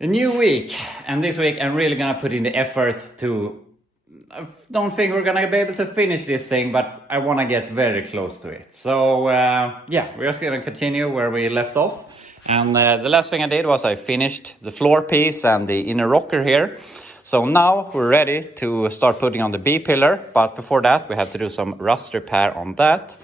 A new week, and this week I'm really gonna put in the effort to. I don't think we're gonna be able to finish this thing, but I wanna get very close to it. So yeah, we're just gonna continue where we left off. And the last thing I did was I finished the floor piece and the inner rocker here. So now we're ready to start putting on the B-pillar, but before that we have to do some rust repair on that. So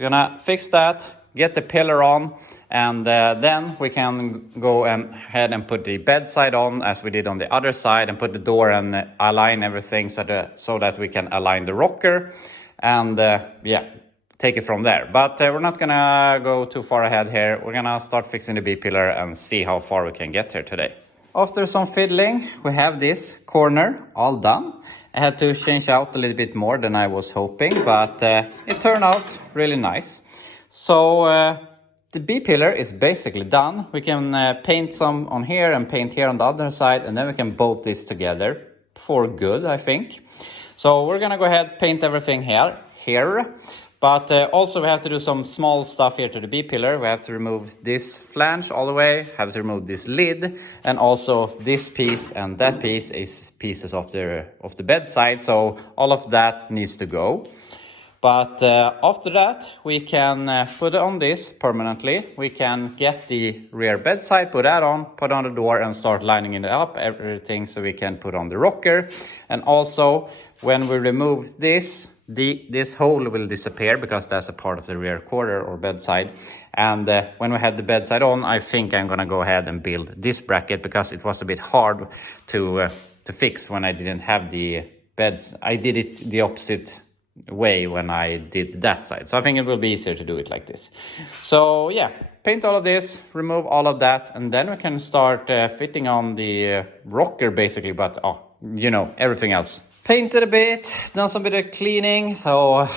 we're gonna fix that, get the pillar on, and then we can go ahead and put the bedside on as we did on the other side, and put the door and align everything so that we can align the rocker, and yeah, take it from there. But we're not gonna go too far ahead here. We're gonna start fixing the B-pillar and see how far we can get here today. After some fiddling, we have this corner all done. I had to change out a little bit more than I was hoping, but it turned out really nice. So the B-pillar is basically done. We can paint some on here and paint here on the other side, and then we can bolt this together for good, I think. So we're gonna go ahead, paint everything here. But also we have to do some small stuff here to the B-pillar. We have to remove this flange all the way, have to remove this lid, and also this piece and that piece is pieces of the bedside. So all of that needs to go. But after that, we can put on this permanently. We can get the rear bedside, put that on, put on the door, and start lining it up, everything, so we can put on the rocker. And also, when we remove this, this hole will disappear because that's a part of the rear quarter or bedside. And when we had the bedside on, I think I'm gonna go ahead and build this bracket because it was a bit hard to fix when I didn't have the beds. I did it the opposite way when I did that side, so I think it will be easier to do it like this. So yeah, paint all of this, remove all of that, and then we can start fitting on the rocker basically, but you know, everything else. Painted a bit, done some bit of cleaning, so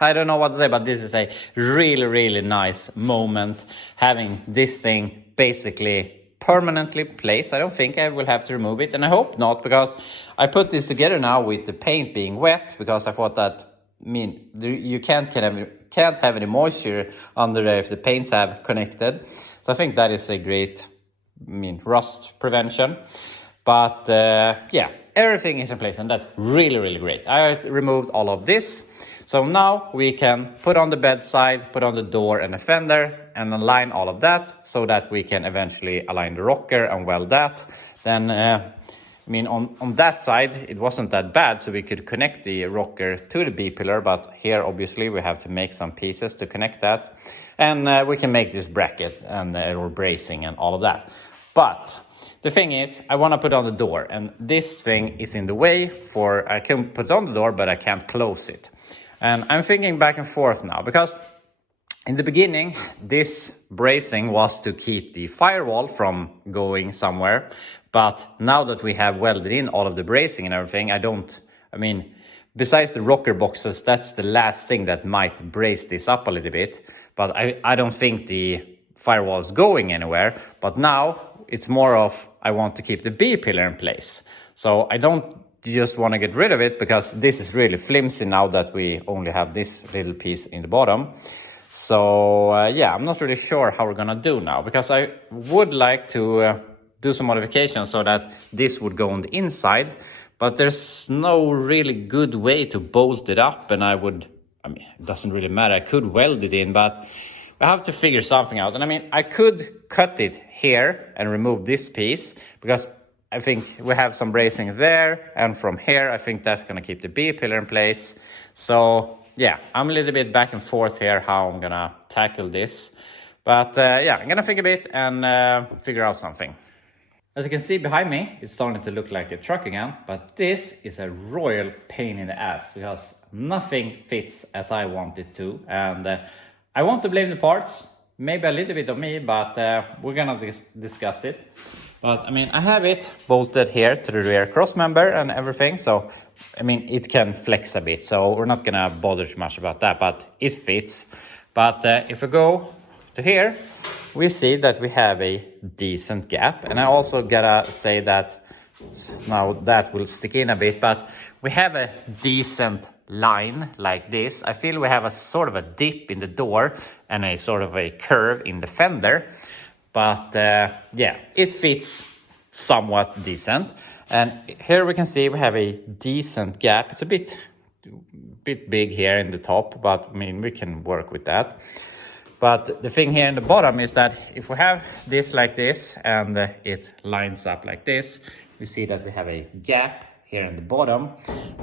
I don't know what to say, but this is a really nice moment, having this thing basically permanently placed. I don't think I will have to remove it, and I hope not, because I put this together now with the paint being wet, because I thought that, you can't have any moisture under there if the paints have connected. So I think that is a great, rust prevention. But yeah, everything is in place, and that's really great. I removed all of this. So now we can put on the bedside, put on the door and the fender, and align all of that so that we can eventually align the rocker and weld that. Then, on that side, it wasn't that bad, so we could connect the rocker to the B-pillar, but here, obviously, we have to make some pieces to connect that. And we can make this bracket and or bracing and all of that. But the thing is, I want to put on the door, and this thing is in the way I can put on the door, but I can't close it. And I'm thinking back and forth now, because in the beginning, this bracing was to keep the firewall from going somewhere. But now that we have welded in all of the bracing and everything, besides the rocker boxes, that's the last thing that might brace this up a little bit. But I don't think the firewall is going anywhere. But now it's more of, I want to keep the B-pillar in place. So I don't just want to get rid of it, because this is really flimsy now that we only have this little piece in the bottom. So yeah, I'm not really sure how we're gonna do now, because I would like to do some modifications so that this would go on the inside, but there's no really good way to bolt it up, and it doesn't really matter. I could weld it in, but I have to figure something out. And I could cut it here and remove this piece, because I think we have some bracing there, and from here I think that's going to keep the B-pillar in place. So yeah, I'm a little bit back and forth here how I'm going to tackle this. But yeah, I'm going to think a bit and figure out something. As you can see behind me, it's starting to look like a truck again, but this is a royal pain in the ass, because nothing fits as I want it to. And I want to blame the parts, maybe a little bit of me, but we're going to discuss it. But I have it bolted here to the rear cross member and everything. So, it can flex a bit. So we're not going to bother too much about that, but it fits. But if we go to here, we see that we have a decent gap. And I also gotta say that, now that will stick in a bit, but we have a decent line like this. I feel we have a sort of a dip in the door and a sort of a curve in the fender. but yeah, it fits somewhat decent. And here we can see we have a decent gap. It's a bit big here in the top, but I mean, we can work with that. But the thing here in the bottom is that if we have this like this and it lines up like this, we see that we have a gap here in the bottom.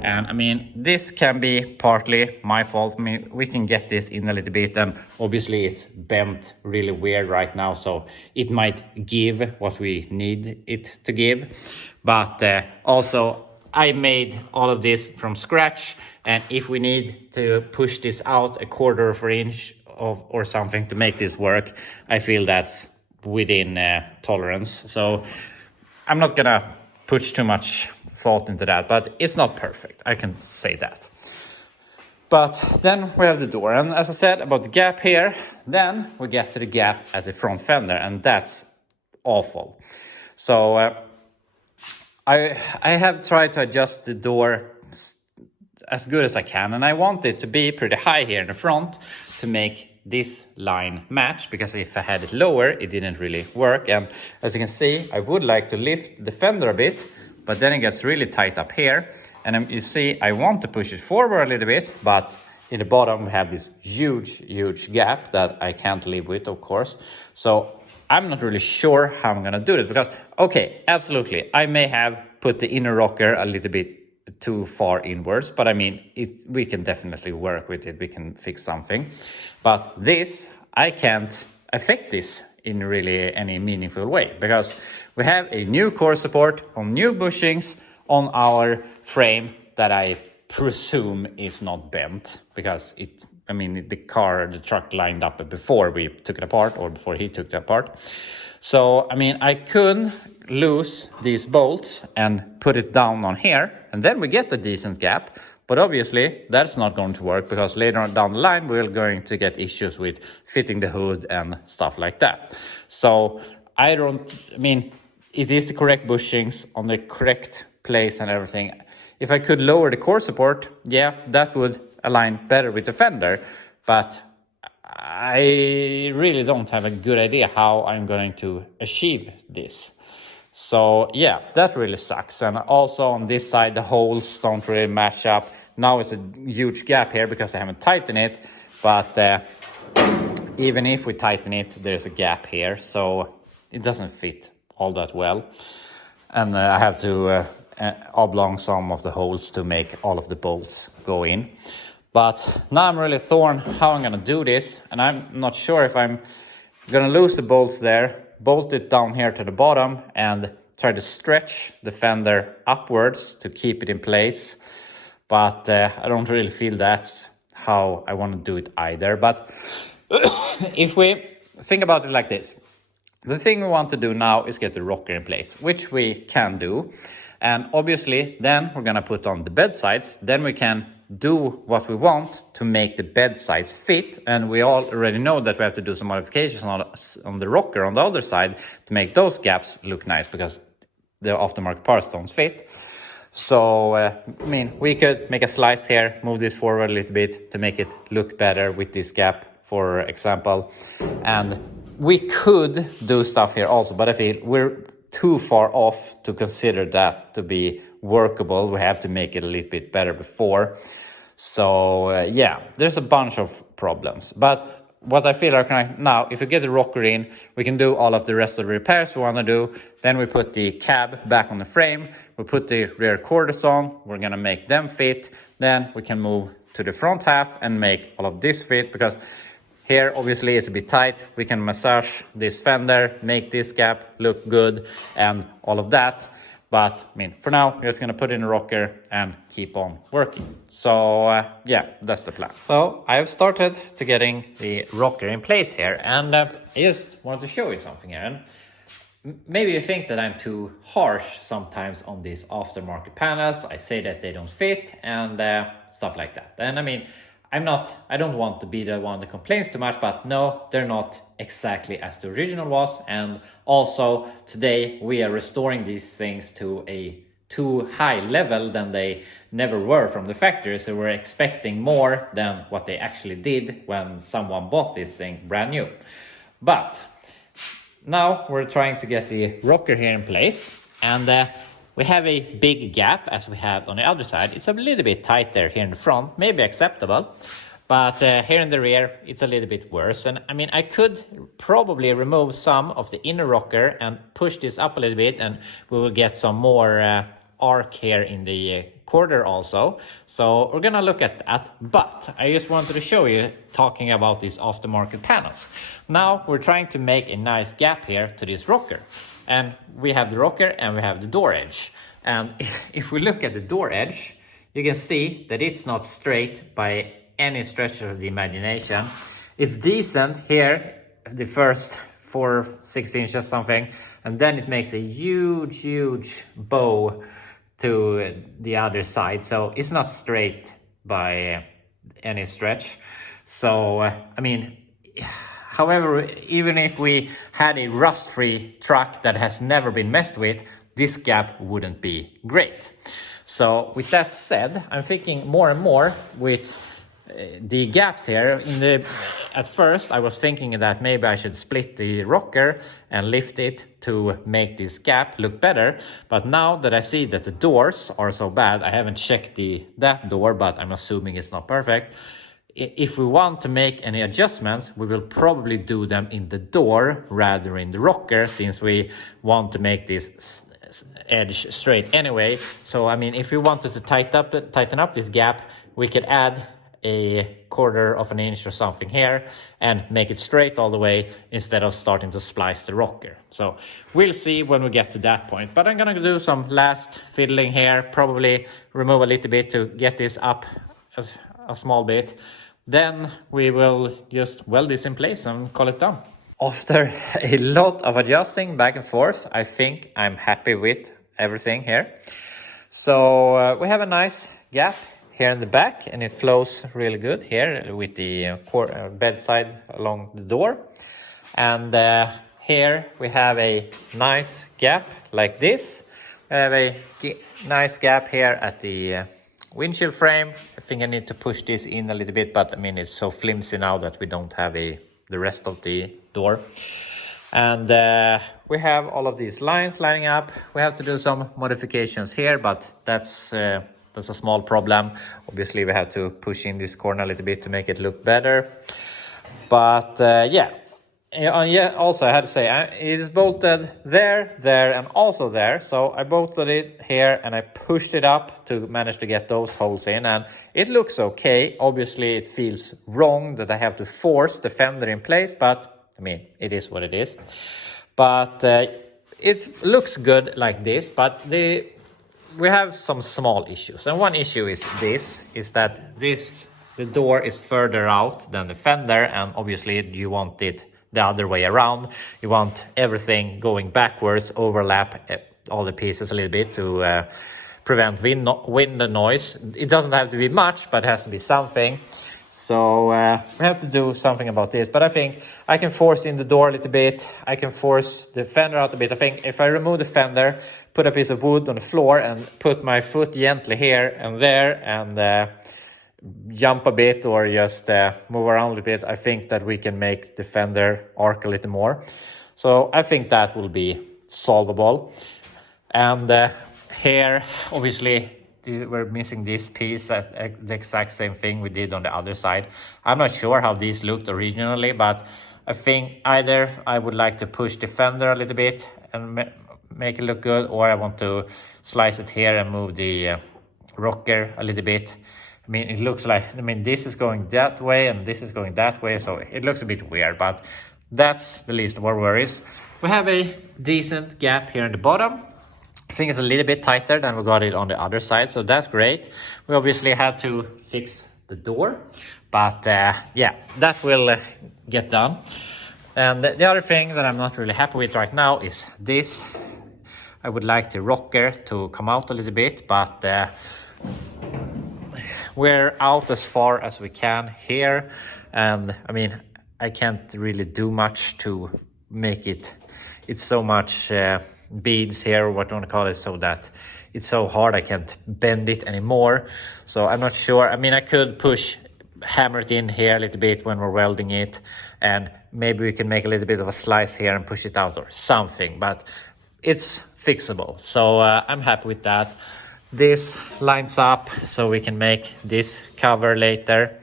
And I mean, this can be partly my fault. I mean, we can get this in a little bit, and obviously it's bent really weird right now, so it might give what we need it to give. But also I made all of this from scratch, and if we need to push this out a quarter of an inch or something to make this work, I feel that's within tolerance. So I'm not gonna put too much thought into that, but it's not perfect, I can say that. But then we have the door, and as I said about the gap here, then we get to the gap at the front fender, and that's awful. So I have tried to adjust the door as good as I can, and I want it to be pretty high here in the front to make this line match, because if I had it lower, it didn't really work. And as you can see, I would like to lift the fender a bit, but then it gets really tight up here. And you see, I want to push it forward a little bit, but in the bottom we have this huge gap that I can't live with, of course. So I'm not really sure how I'm gonna do this, because, okay, absolutely, I may have put the inner rocker a little bit too far inwards, but I mean, we can definitely work with it, we can fix something. But this, I can't affect this in really any meaningful way, because we have a new core support on new bushings on our frame that I presume is not bent, because the truck lined up before we took it apart, or before he took it apart. So I mean, I could loose these bolts and put it down on here, and then we get a decent gap. But obviously that's not going to work, because later on down the line we're going to get issues with fitting the hood and stuff like that. So it is the correct bushings on the correct place and everything. If I could lower the core support, yeah, that would align better with the fender, but I really don't have a good idea how I'm going to achieve this. So yeah, that really sucks. And also on this side, the holes don't really match up. Now it's a huge gap here because I haven't tightened it, but even if we tighten it, there's a gap here, so it doesn't fit all that well. And I have to oblong some of the holes to make all of the bolts go in. But now I'm really torn how I'm gonna do this, and I'm not sure if I'm gonna lose the bolts there, bolt it down here to the bottom, and try to stretch the fender upwards to keep it in place. But I don't really feel that's how I want to do it either. But if we think about it like this, the thing we want to do now is get the rocker in place, which we can do. And obviously then we're gonna put on the bed sides, then we can do what we want to make the bed sides fit. And we already know that we have to do some modifications on the rocker on the other side to make those gaps look nice, because the aftermarket parts don't fit. So we could make a slice here, move this forward a little bit to make it look better with this gap, for example. And we could do stuff here also, but I feel we're too far off to consider that to be workable. We have to make it a little bit better before. So yeah, there's a bunch of problems. But what I feel like now, if we get the rocker in, we can do all of the rest of the repairs we want to do. Then we put the cab back on the frame. We put the rear quarters on. We're going to make them fit. Then we can move to the front half and make all of this fit, because here obviously it's a bit tight. We can massage this fender, make this gap look good and all of that. But for now, we're just going to put in a rocker and keep on working. So yeah, that's the plan. So I've started to getting the rocker in place here, and I just wanted to show you something here. And maybe you think that I'm too harsh sometimes on these aftermarket panels. I say that they don't fit and stuff like that. And I don't want to be the one that complains too much, but no, they're not exactly as the original was. And also today we are restoring these things to a too high level than they never were from the factory. So we're expecting more than what they actually did when someone bought this thing brand new. But now we're trying to get the rocker here in place, and we have a big gap as we have on the other side. It's a little bit tighter here in the front, maybe acceptable, but here in the rear it's a little bit worse. And I mean, I could probably remove some of the inner rocker and push this up a little bit, and we will get some more arc here in the quarter also. So we're gonna look at that, but I just wanted to show you, talking about these aftermarket panels. Now we're trying to make a nice gap here to this rocker, and we have the rocker and we have the door edge. And if we look at the door edge, you can see that it's not straight by any stretch of the imagination. It's decent here, the first 4-6 inches something, and then it makes a huge bow to the other side, so it's not straight by any stretch. So I mean, however, even if we had a rust-free truck that has never been messed with, this gap wouldn't be great. So with that said, I'm thinking more and more with the gaps here. At first I was thinking that maybe I should split the rocker and lift it to make this gap look better, but now that I see that the doors are so bad, I haven't checked that door, but I'm assuming it's not perfect. If we want to make any adjustments, we will probably do them in the door rather in the rocker, since we want to make this edge straight anyway. So I mean, if we wanted to tighten up this gap, we could add a 1/4 of an inch or something here and make it straight all the way, instead of starting to splice the rocker. So we'll see when we get to that point, but I'm gonna do some last fiddling here, probably remove a little bit to get this up a small bit. Then we will just weld this in place and call it done. After a lot of adjusting back and forth, I think I'm happy with everything here. So we have a nice gap here in the back, and it flows really good here with the bedside along the door. And here we have a nice gap like this. We have a nice gap here at the windshield frame. I think I need to push this in a little bit, but I mean, it's so flimsy now that we don't have the rest of the door. And we have all of these lines lining up. We have to do some modifications here, but that's a small problem. Obviously we have to push in this corner a little bit to make it look better. But yeah, also I had to say, it is bolted there and also there. So I bolted it here and I pushed it up to manage to get those holes in, and it looks okay. Obviously it feels wrong that I have to force the fender in place, but I mean, it is what it is. But it looks good like this, but we have some small issues, and one issue is that the door is further out than the fender, and obviously you want it the other way around. You want everything going backwards, overlap all the pieces a little bit to prevent wind and noise. It doesn't have to be much, but it has to be something. So we have to do something about this, but I think I can force in the door a little bit. I can force the fender out a bit. I think if I remove the fender, put a piece of wood on the floor and put my foot gently here and there and jump a bit or just move around a little bit, I think that we can make the fender arc a little more. So I think that will be solvable. And here, obviously, we're missing this piece, the exact same thing we did on the other side. I'm not sure how these looked originally, but I think either I would like to push the fender a little bit and make it look good, or I want to slice it here and move the rocker a little bit. I mean, it looks like, I mean, this is going that way and this is going that way, so it looks a bit weird, but that's the least of our worries. We have a decent gap here in the bottom. I think it's a little bit tighter than we got it on the other side, so that's great. We obviously had to fix the door, but yeah, that will get done. And the other thing that I'm not really happy with right now is this. I would like the rocker to come out a little bit, but we're out as far as we can here, and I mean, I can't really do much to make it. It's so much beads here, or what you want to call it, so that it's so hard I can't bend it anymore. So I'm not sure. I mean, I could push hammer it in here a little bit when we're welding it, and maybe we can make a little bit of a slice here and push it out or something, but it's fixable. So I'm happy with that. This lines up so we can make this cover later.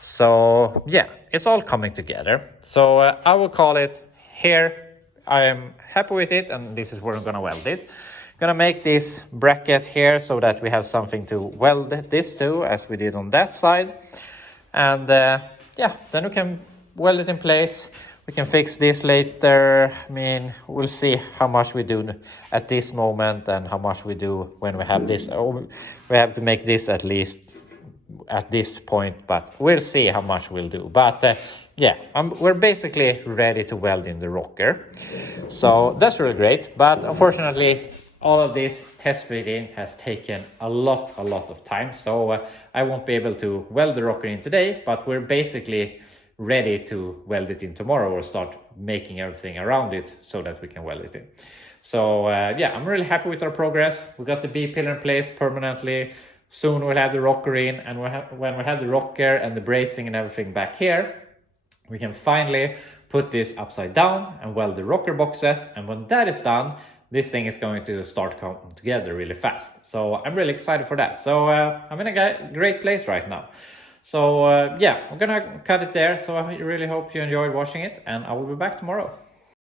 So yeah, it's all coming together. So I will call it here. I am happy with it, and this is where I'm gonna weld it. Gonna make this bracket here so that we have something to weld this to, as we did on that side. And yeah, then we can weld it in place. We can fix this later. I mean, we'll see how much we do at this moment and how much we do when we have this. Oh, we have to make this at least at this point, but we'll see how much we'll do. But yeah, we're basically ready to weld in the rocker. So that's really great. But unfortunately, all of this test fitting has taken a lot of time. So I won't be able to weld the rocker in today, but we're basically ready to weld it in tomorrow or start making everything around it so that we can weld it in. So yeah, I'm really happy with our progress. We got the B-pillar in place permanently. Soon we'll have the rocker in, and when we have the rocker and the bracing and everything back here, we can finally put this upside down and weld the rocker boxes. And when that is done, this thing is going to start coming together really fast. So I'm really excited for that. So I'm in a great place right now. So yeah, I'm gonna cut it there. So I really hope you enjoyed watching it, and I will be back tomorrow.